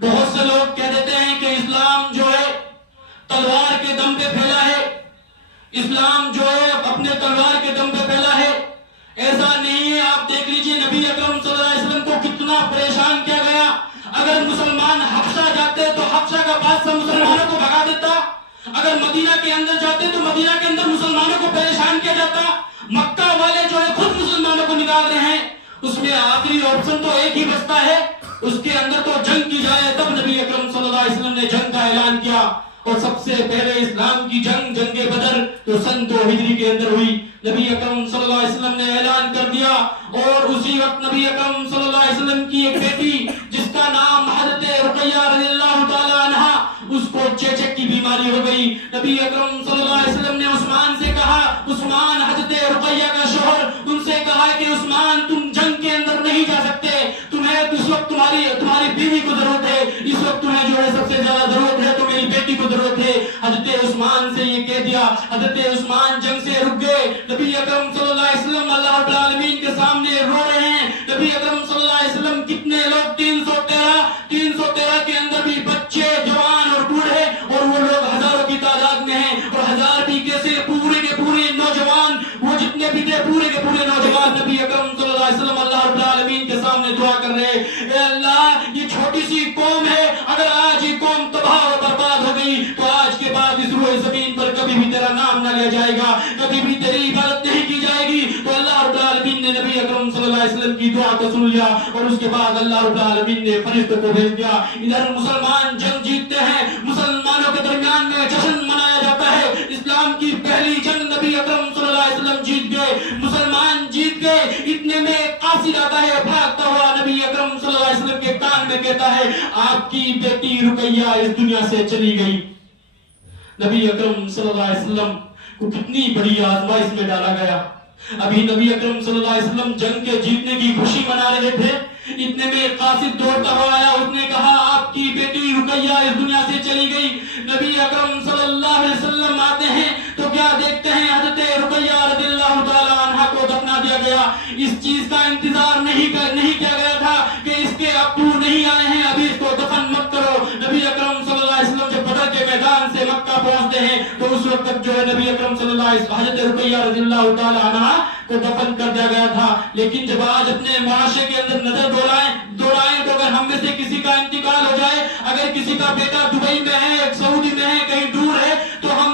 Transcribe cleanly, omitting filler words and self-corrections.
بہت سے لوگ کہہ دیتے ہیں کہ اسلام جو ہے تلوار کے دم پہ پھیلا ہے، اسلام جو ہے اپنے تلوار کے دم پہ پھیلا ہے۔ ایسا نہیں ہے، آپ دیکھ لیجئے نبی اکرم صلی اللہ علیہ وسلم کو کتنا پریشان کیا گیا۔ اگر مسلمان حبشہ جاتے تو حبشہ کا بادشاہ مسلمانوں کو بھگا دیتا، اگر مدینہ کے اندر جاتے تو مدینہ کے اندر مسلمانوں کو پریشان کیا جاتا۔ مکہ والے جو ہے خود مسلمانوں کو نکال رہے ہیں، اس میں آخری آپشن تو ایک ہی بچتا ہے، اس کے اندر تو جنگ کی جائے۔ تب نبی اکرم صلی اللہ علیہ وسلم نے جنگ کا اعلان کیا، اور سب سے پہلے اسلام کی جنگ جنگ بدر تو سن 2 ہجری کے اندر ہوئی۔ نبی اکرم صلی اللہ علیہ وسلم نے اعلان کر دیا، اور اسی وقت نبی اکرم صلی اللہ علیہ وسلم کی ایک بیٹی جس کا نام حضرت رقیہ رضی اللہ تعالی عنہا، اس کو چیچک کی بیماری ہو گئی۔ نبی اکرم صلی اللہ علیہ وسلم نے عثمان سے کہا، عثمان حضرت رقیہ کا شوہر، ان سے کہا کہ عثمان تم جنگ کے اندر نہیں جا سکتے، تمہیں اس وقت تمہاری بیوی کو ضرورت ہے، اس وقت تمہیں جو ہے سب سے زیادہ ضرورت ہے تو میری بیٹی کو ضرورت ہے۔ حضرت عثمان سے یہ کہہ دیا، حضرت عثمان جنگ سے رک گئے۔ نبی اکرم صلی اللہ علیہ وسلم اللہ رب العالمین کے سامنے رو رہے ہیں۔ نبی اکرم صلی اللہ علیہ وسلم کتنے لوگ 313 کے اندر بھی بچے جوان اور بوڑھے، اور وہ لوگ ہزاروں کی تعداد میں ہیں، اور ہزار بھی کیسے پورے کے پورے نوجوان، وہ جتنے بھی تھے پورے کے پورے نوجوان نبی اکرم صلی اللہ علیہ وسلم اللہ رب العالمین کے سامنے دعا کر رہے ہیں، اے اللہ یہ چھوٹی سی قوم ہے، اگر آج یہ قوم تباہ اور برباد ہو گئی تو آج کے بعد اس روئے زمین پر کبھی بھی تیرا نام نہ لیا جائے گا، کبھی بھی تیری عبادت نہیں کی جائے گی۔ تو اللہ رب العالمین نے نبی اکرم صلی اللہ علیہ وسلم کی دعا کو سن لیا، اور اس کے بعد اللہ رب العالمین نے فرشتوں کو بھیج دیا۔ ادھر مسلمان جنگ جیتتے ہیں، مسلمانوں کے درمیان میں جشن منایا جاتا ہے، اسلام کی پہلی جنگ نبی اکرم صلی اللہ علیہ وسلم جیت گئے، مسلمان جیت گئے۔ اتنے میں قاصد آتا ہے بھاگتا ہوا، نبی اکرم صلی اللہ علیہ وسلم کے کان میں کہتا ہے آپ کی بیٹی رقیہ اس دنیا سے چلی گئی۔ نبی اکرم صلی اللہ علیہ وسلم کو کتنی بڑی آزمائش میں ڈالا گیا۔ ابھی نبی اکرم صلی اللہ علیہ وسلم جنگ کے جیتنے کی خوشی منا رہے تھے، اتنے میں قاصد دوڑتا ہوا آیا، اس نے کہا آپ کی بیٹی رقیہ اس دنیا سے چلی گئی۔ نبی اکرم صلی اللہ علیہ وسلم آتے ہیں تو کیا دیکھتے ہیں حضرت رقیہ رضی اللہ تعالی عنہا کو دفنا دیا گیا۔ اس چیز کا انتظار نہیں کیا گیا تھا کہ اس کے ابو نہیں آئے ہیں، ابھی اس کو دفن مت کرو۔ نبی اکرم صلی اللہ علیہ وسلم جب بدر کے میدان سے مکہ پہنچتے ہیں تو اس وقت تک جو ہے نبی اکرم صلی اللہ علیہ وسلم حضرت رقیہ رضی اللہ تعالی عنہا کو دفن کر دیا گیا تھا۔ لیکن جب آج اپنے معاشرے کے اندر نظر دوڑائیں تو اگر ہم میں سے کسی کا انتقال ہو جائے، اگر کسی کا بیٹا دبئی میں ہے، سعودی میں ہے، کہیں دور ہے، تو ہم